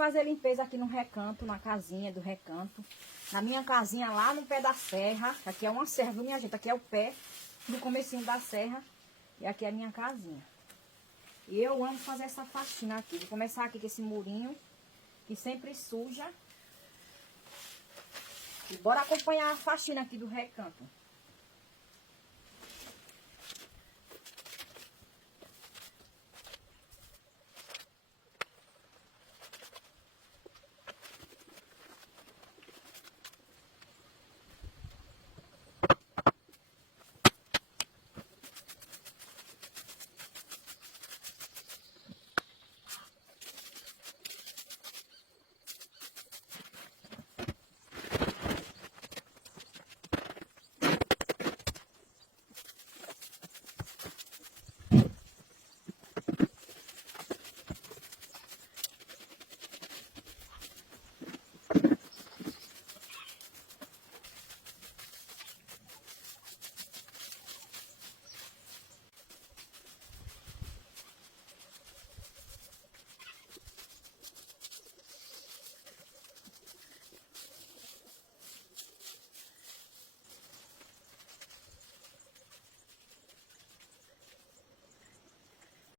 fazer limpeza aqui no recanto, na casinha do recanto. Na minha casinha lá no pé da serra. Aqui é uma serra, viu, minha gente? Aqui é o pé do comecinho da serra. E aqui é a minha casinha. E eu amo fazer essa faxina aqui. Vou começar aqui com esse murinho, que sempre suja. E bora acompanhar a faxina aqui do recanto.